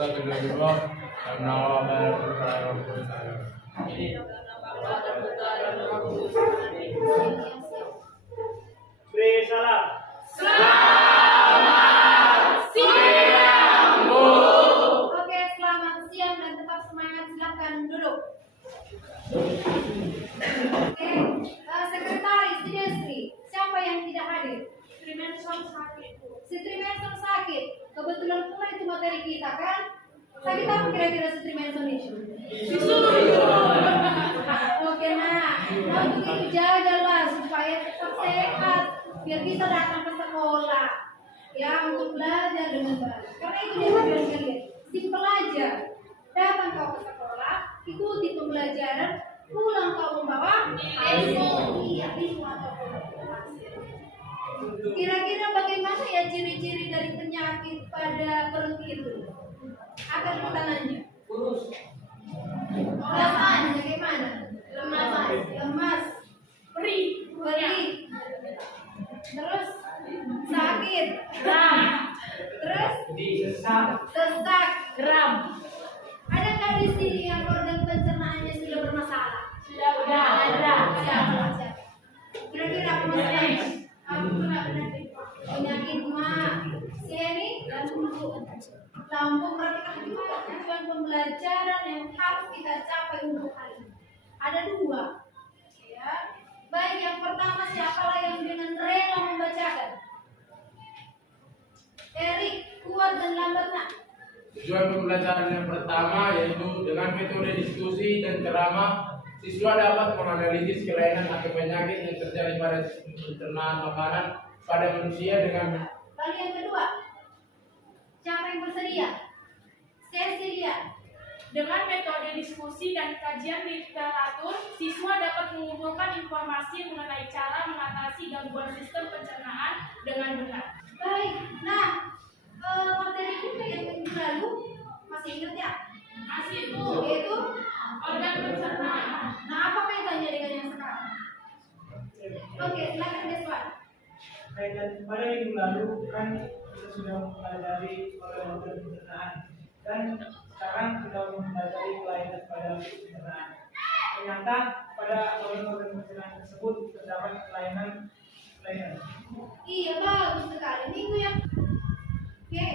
dosa kedua-dua karena Allah bayar perkara ini. Beri salam. Selamat siang, Bu. Oke, selamat siang dan tetap semangat. Silakan duduk. Oke, sekretaris Dinestri, siapa yang tidak hadir? Sri Manson sakit, Bu. Sri Manson sakit. Kebetulan pula itu materi kita kan? Sakit apa kira-kira Sri Manson itu? Disuruh. Oke, nah, untuk itu jagalah supaya tetap sehat, biar bisa datang ke sekolah. Ya, untuk belajar dengan baik. Karena itu dia tujuan kalian. Simpel aja. Datang kau ke sekolah, ikuti pembelajaran, pulang kau membawa ilmu. Iya, ilmu ataupun informasi. Kira-kira bagaimana ya ciri-ciri dari penyakit pada perut itu? Akan tangannya. Rasanya bagaimana? Lemas. Perih. Terus sakit. Terus sesak. Geram. Adakah di sini yang organ pencernaannya sudah bermasalah? Sudah ada. Siapa? Kira-kira apa masalahnya? Aku pernah penyakit mah. Sini lambung berarti juga tujuan pembelajaran yang harus kita capai untuk hari ini. Ada dua. Ya. Baik, yang pertama siapalah yang dengan rela membacakan? Erik, kuat dan lambat nak. Tujuan pembelajaran yang pertama yaitu dengan metode diskusi dan ceramah, siswa dapat menganalisis kelainan atau penyakit yang terjadi pada sistem pencernaan makanan pada manusia dengan. Lalu yang kedua, siapa yang bersedia? Cecilia. Dengan metode diskusi dan kajian literatur, siswa dapat mengumpulkan informasi mengenai cara mengatasi gangguan sistem pencernaan dengan benar. Baik, nah materi kita yang minggu lalu masih ingat ya? Masih, Bu. Yaitu Organ pencernaan. nah apa kaitannya dengan yang sekarang? Oke, silakan Deswan. Kaitan pada minggu lalu kan kita sudah mempelajari organ-organ pencernaan dan sekarang kita mempelajari kelainan pada pencernaan. Ternyata pada organ-organ pencernaan tersebut terdapat kelainan. Iya, bagus sekali. Minggu yang oke,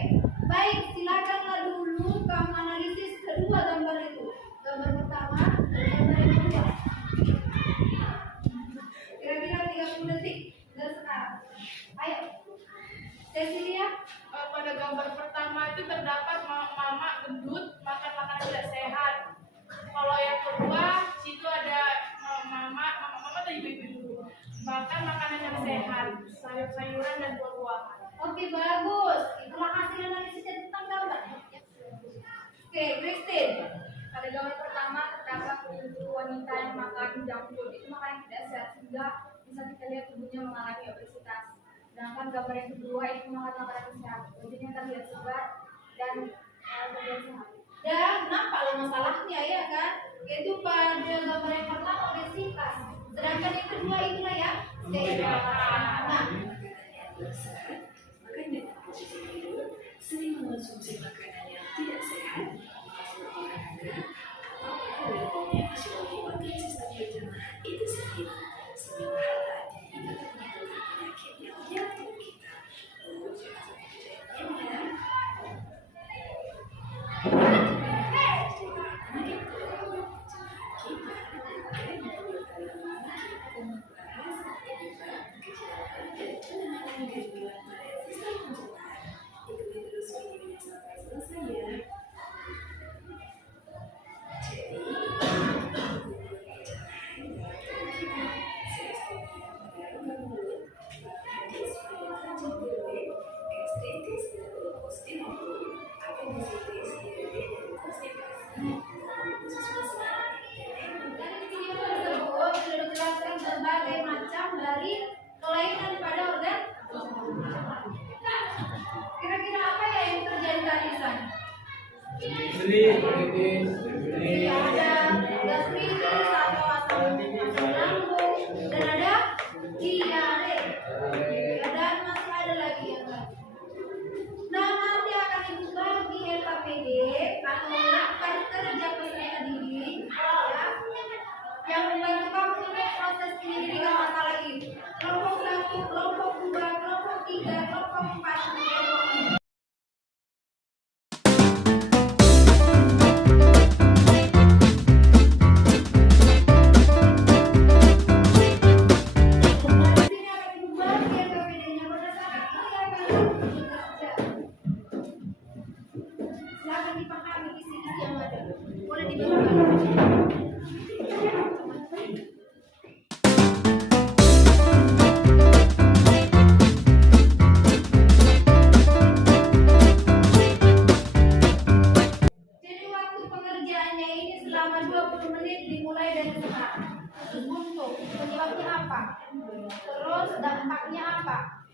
baik, silakanlah dulu kamu analisis kedua gambar itu. Gambar pertama dan gambar yang kedua. Kira-kira 30 detik dari sekarang. Ayo, Cecilia. Pada gambar pertama itu terdapat mama gendut, makan makanan tidak sehat. Kalau yang kedua, situ ada mama tadi dulu. Makan makanan yang sehat, sayur-sayuran dan buah-buahan. Oke, bagus. Itulah hasil analisisnya tentang gambar. Oke, Christine. Pada gambar pertama terdapat wanita yang makan junk food, itu makanan tidak sehat sehingga bisa kita lihat tubuhnya mengalami obesitas. Sedangkan gambar yang kedua itu makan makanan sehat, wajahnya terlihat segar dan terlihat sehat. Dan nampaklah masalahnya ya kan? Itu pada gambar yang pertama obesitas. Sedangkan yang kedua itulah ya sehat. Nah, Makanya posisi tidur, sering mengonsumsi makanan yang tidak sehat, melakukan olahraga, atau berhubungnya masih lagi organ sistem pencernaan itu sendiri. Semua hal tadi dapat menimbulkan penyakit yang jatuh kita. Lalu jangan sampai dari video tersebut sudah dijelaskan berbagai macam dari kelainan pada organ. Kira-kira apa ya yang terjadi tadi San? Bronkitis, Ada gastritis atau asam lambung dan ada diare. Dan masih ada lagi yang lain. Nah, nanti akan ibu bagi LKPD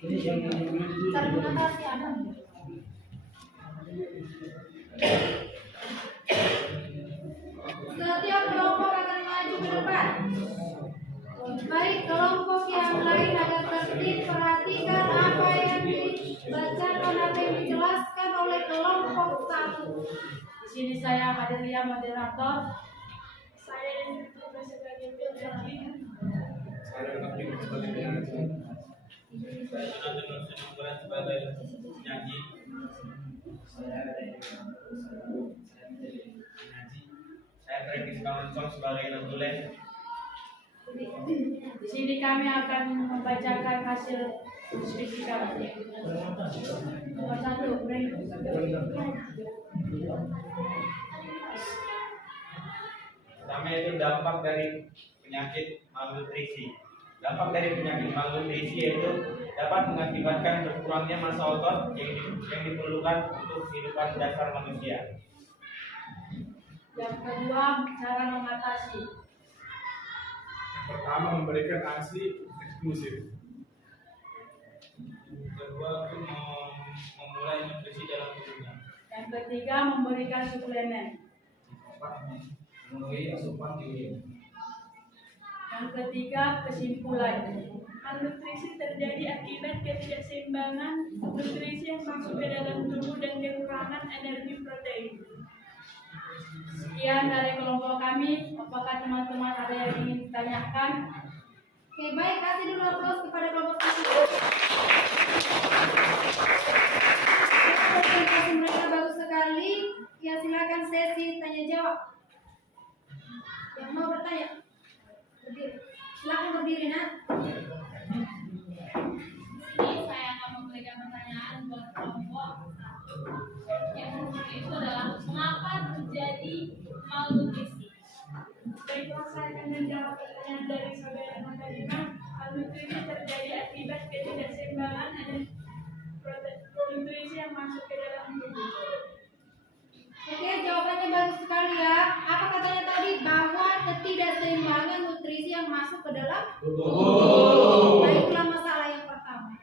Cara mengatasi apa? Setiap kelompok akan maju ke depan. Baik kelompok yang lain agak tertib, perhatikan apa yang dibacakan atau yang dijelaskan oleh kelompok satu. Di sini saya Adelia moderator. Saya ditugas sebagai pendamping. Saya aktif sebagai penyanyi. Saya Jonathan Nurseningrat sebagai penyanyi. Saya Travis Kamensong sebagai penulis. Di sini kami akan membacakan hasil diskusi kami. Nomor 1, Frank. Pertama itu dampak dari penyakit malnutrisi. Dampak dari penyakit malnutrisi yaitu dapat mengakibatkan berkurangnya massa otot yang diperlukan untuk kehidupan dasar manusia. Yang kedua, cara mengatasi. Pertama, memberikan ASI eksklusif. Kedua itu memulai nutrisi dalam tubuhnya. Yang ketiga, memberikan suplemen. Memenuhi asupan gizi. Yang ketiga, kesimpulan. Malnutrisi terjadi akibat ketidakseimbangan nutrisi yang masuk ke dalam tubuh dan kekurangan energi protein. Sekian dari kelompok kami. Apakah teman-teman ada yang ingin ditanyakan? Oke, baik, kasih dulu aplaus kepada kelompok satu. Presentasi mereka bagus sekali. Ya, silakan sesi tanya jawab. Yang mau bertanya? Berdiri. Silakan berdiri, Nak. Ini saya akan memberikan pertanyaan buat kelompok satu. Yang itu adalah mengapa terjadi malnutrisi? Baiklah, saya akan menjawab pertanyaan dari saudara Katarina. Malnutrisi terjadi akibat ketidakseimbangan nutrisi yang masuk ke dalam tubuh. Oke, jawabannya bagus sekali ya. Apa katanya tadi? Bahwa ketidakseimbangan nutrisi yang masuk ke dalam tubuh. Baiklah, masalah yang pertama.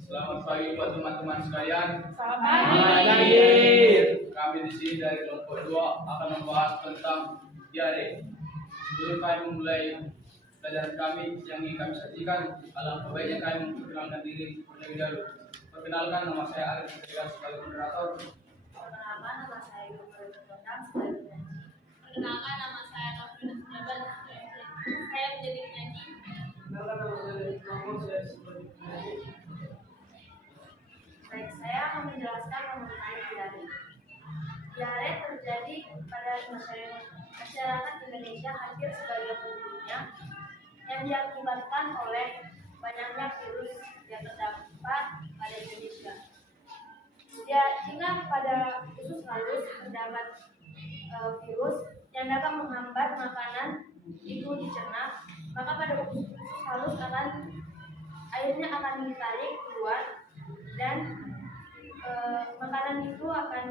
Selamat pagi buat teman-teman sekalian. Selamat Selamat pagi. pagi. Kami di sini dari kelompok 2 akan membahas tentang diare. Sebelum kami memulai pelajaran kami yang ingin kami sajikan, alangkah baiknya kami memperkenalkan diri terlebih dahulu. Perkenalkan, nama saya Arif sebagai moderator. Perkenalkan, nama saya Gubernur Tentang sebagai penyanyi. Perkenalkan, nama saya Nofrina Sujabat. Saya menjadi penyanyi. Baik, saya akan menjelaskan mengenai diare. Diare terjadi pada masyarakat Indonesia hampir sebagian penduduknya yang diakibatkan oleh banyaknya virus yang terdapat pada Indonesia. Ya, jika pada usus halus terdapat virus yang dapat menghambat makanan itu dicerna, maka pada usus halus airnya akan ditarik keluar dan makanan itu akan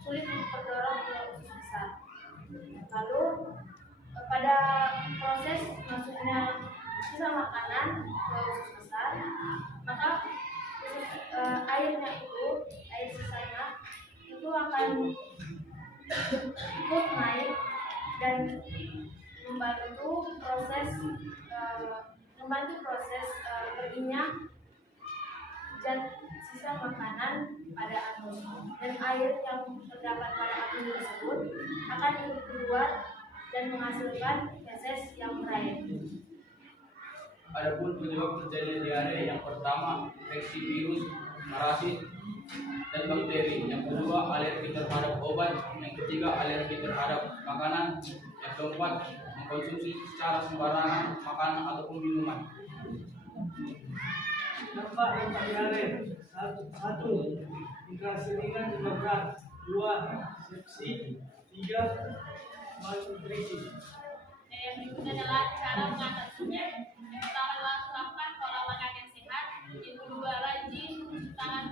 sulit untuk terdorong ke usus besar. Lalu pada proses masuknya sisa makanan ke usus besar, maka airnya itu, air sisanya itu akan ikut naik dan membantu proses perginya zat sisa makanan pada anus, dan air yang terdapat pada anus tersebut akan ikut keluar dan menghasilkan feses yang berair. Adapun penyebab terjadinya diare, yang pertama infeksi virus, parasit, dan bakteri. Yang kedua alergi terhadap obat. Yang ketiga alergi terhadap makanan. Yang keempat mengkonsumsi secara sembarangan makanan ataupun minuman. Dampak diare. Satu, migrasi ringan dan berat. 2, sepsi. 3, malnutrisi. Yang berikutnya adalah cara mengatasinya. Yang pertama adalah terapkan pola makan yang sehat. Yang kedua, rajin cuci tangan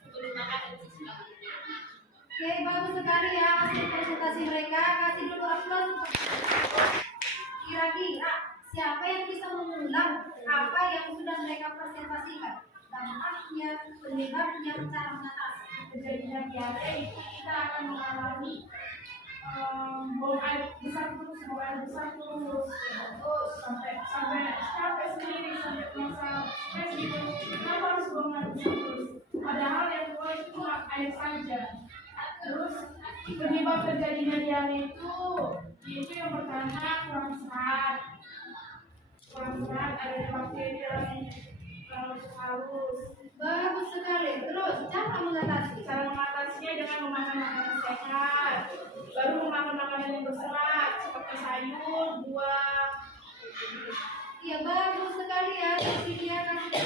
sebelum makan dan sesudah. Oke, bagus sekali ya hasil presentasi mereka. Kasih dulu aplaus. Kira-kira Siapa yang bisa mengulang apa yang sudah mereka presentasikan? Dampaknya, penyebabnya, cara mengatasi. Terjadinya diare itu kita akan mengalami buang air besar terus sampai capek sendiri, sampai merasa stres gitu. Kenapa harus buang air besar terus? Padahal yang keluar itu cuma air saja. Terus penyebab terjadinya diare itu yaitu yang pertama kurang serat, ada bakteri dalam halus. Bagus sekali. Terus cara Mengatasinya dengan memakan makanan sehat, baru memakan makanan yang berserat seperti sayur, buah. Iya, bagus sekali ya. Dia kasih.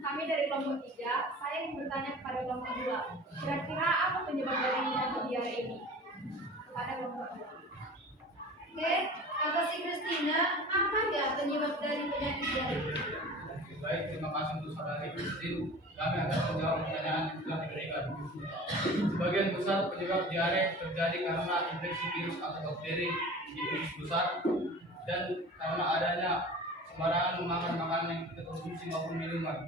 Kami dari kelompok 3, saya ingin bertanya kepada kelompok 2. Kira-kira apa penyebab dari penyakit diare ini? Kepada kelompok 2. Oke, kata si Christina, apa ya penyebab dari penyakit diare? Baik, terima kasih untuk saudari Christine. Kami akan menjawab pertanyaan yang telah diberikan. Sebagian besar penyebab diare terjadi karena infeksi virus atau bakteri di usus besar dan karena adanya sembarangan memakan makanan yang kita konsumsi maupun minuman.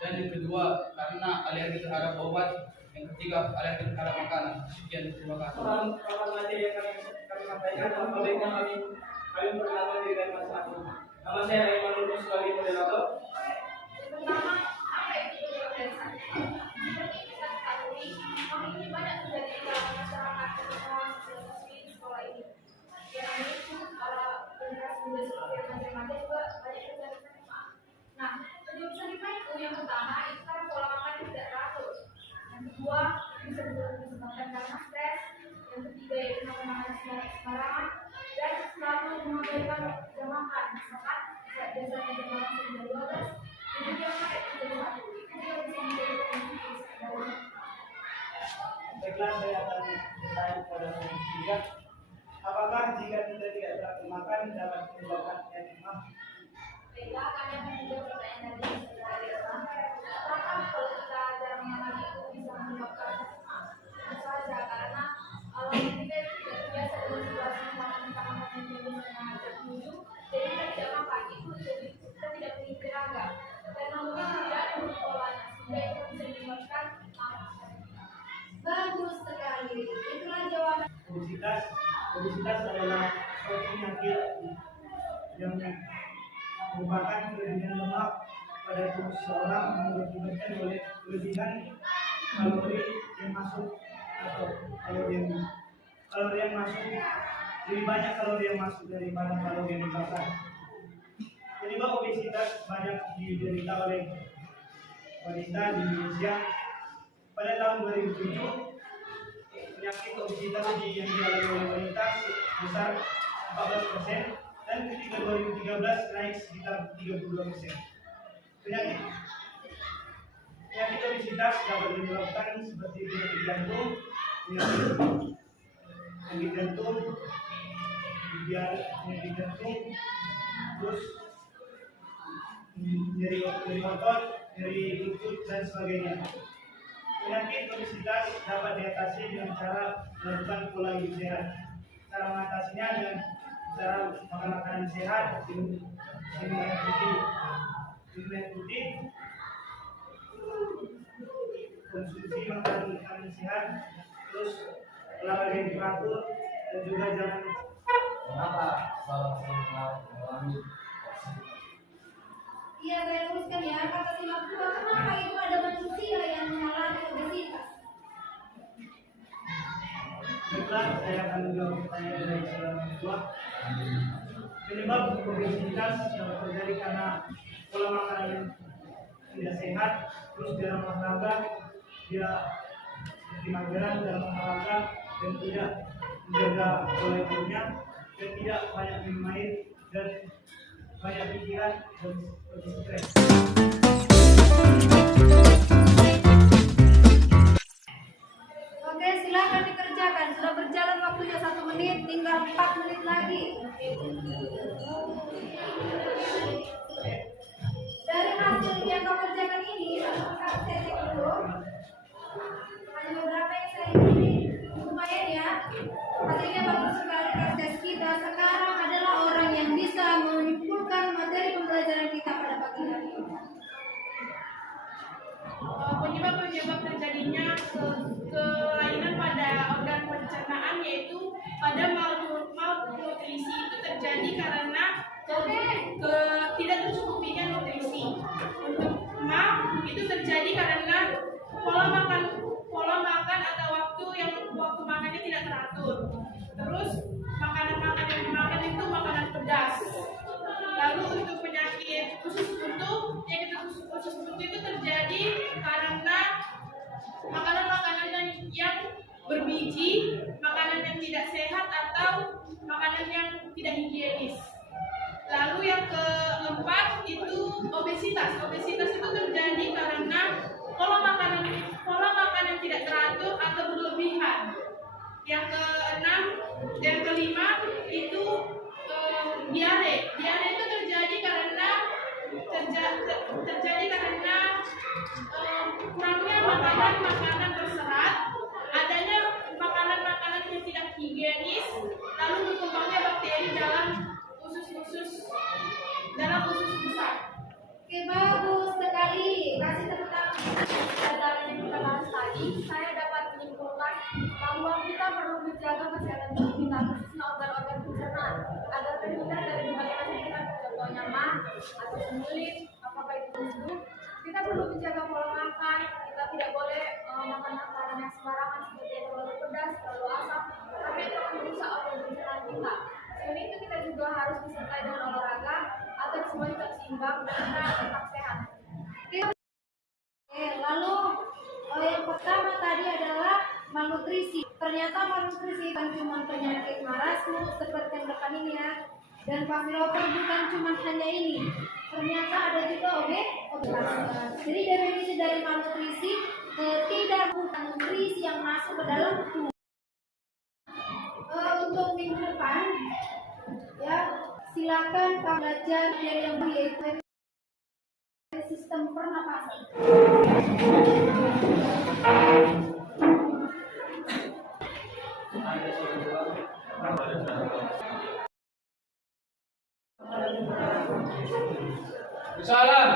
Dan yang kedua karena alergi terhadap obat. Yang ketiga alergi terhadap makanan. Sekian, terima kasih. Soal materi yang kami sampaikan, baiknya kami perkenalkan diri dari masing-masing. Nama saya Aiman Lulus sebagai moderator. Pertama, apa itu penyebab dari sakit? Seperti kita ketahui, memang ini banyak terjadi di kalangan masyarakat terutama siswa-siswi di sekolah ini. Yang itu para generasi muda seperti remaja juga banyak terjadi sakit mah. Nah, penyebab sakit mah itu yang pertama itu karena pola makan yang tidak teratur. Yang kedua bisa disebabkan karena stres. Yang ketiga itu makan makanan sembarangan dan selalu mengabaikan jam makan. Misalkan biasanya jam makan sudah 12. Baiklah, saya akan bertanya kepada kelompok 3. Apakah jika kita tidak teratur makan dapat menyebabkan penyakit mah? Baiklah, kami akan menjawab pertanyaan tadi secara ringkas. Apakah kalau kita jarang makan itu bisa menyebabkan penyakit mah? Tentu saja, karena alam kita itu tidak terbiasa dengan situasi makan makanan yang biasanya agak dulu, jadi kita tidak makan itu jadi kita tidak punya tenaga dan mungkin tidak ada polanya sehingga itu bisa menyebabkan mah. Bagus sekali. Itulah jawaban. Obesitas adalah suatu penyakit yang merupakan kelebihan lemak pada tubuh seseorang yang diakibatkan oleh kelebihan kalori yang masuk atau kalori yang masuk lebih banyak kalori yang masuk daripada kalori yang dibakar. Penyebab obesitas banyak diderita oleh wanita di Indonesia. Pada tahun 2007, penyakit obesitas yang dialami oleh wanita sebesar 14% dan ketika 2013 naik sekitar 32%. Penyakit obesitas dapat menyebabkan seperti penyakit jantung, terus nyeri otot, nyeri lutut dan sebagainya. Penyakit obesitas dapat diatasi dengan cara melakukan pola hidup sehat. Cara mengatasinya dengan cara makan makanan sehat, minum air putih, konsumsi makanan sehat, terus olahraga yang teratur, dan juga jangan. Kenapa salah mengalami Iya, saya teruskan ya. Kata si Makua, kenapa itu ada manusia yang mengalami obesitas? Baiklah, saya akan menjawab pertanyaan dari saudara Makua. Penyebab obesitas yang terjadi karena pola makanan yang tidak sehat, terus jarang olahraga, dia seperti mageran dalam olahraga dan tidak menjaga pola hidupnya dan tidak banyak minum air dan banyak pikiran dan stres. Oke, silakan dikerjakan. Sudah berjalan waktunya 1 menit, tinggal 4 menit lagi. Dari hasil yang kau kerjakan ini, saya cek dulu. Ada beberapa yang saya ini lumayan ya. Hasilnya bagus sekali. Tes kita sekarang adalah orang yang penyebab terjadinya kelainan pada organ pencernaan, yaitu pada malnutrisi itu terjadi karena tidak tercukupinya nutrisi. Untuk itu terjadi karena pola makan atau waktu makannya tidak teratur. Terus makanan yang dimakan itu makanan pedas. Lalu untuk penyakit usus buntu itu terjadi karena makanan-makanan yang berbiji, makanan yang tidak sehat atau makanan yang tidak higienis. Lalu yang keempat itu obesitas. Obesitas itu terjadi karena pola makan yang tidak teratur atau berlebihan. Yang kelima itu diare. Diare itu terjadi karena kurangnya makanan berserat, adanya makanan yang tidak higienis, lalu berkembangnya bakteri dalam usus besar. Oke, bagus sekali. Kasih tepuk tangan. Berdasarkan yang kita bahas tadi, saya dapat menyimpulkan bahwa kita perlu menjaga kesehatan tubuh kita, khususnya organ-organ pencernaan, agar terhindar dari berbagai macam penyakit, contohnya mah atau kulit, apakah itu flu. Kita perlu menjaga pola makan. Kita tidak boleh makan makanan yang sembarangan seperti yang terlalu pedas, terlalu asam, karena itu akan merusak organ pencernaan kita. Selain itu kita juga harus disertai dengan olahraga agar semua tetap seimbang dan kita tetap sehat. Lalu yang pertama tadi adalah malnutrisi. Ternyata malnutrisi bukan cuma penyakit marasmus seperti yang depan ini ya. Dan Pavlova bukan cuma hanya ini. Ternyata ada juga obesitas. Jadi definisi dari malnutrisi ketidakbutuhan nutrisi yang masuk ke dalam tubuh. Untuk minggu depan ya silakan belajar yang yaitu sistem pernapasan. Salam.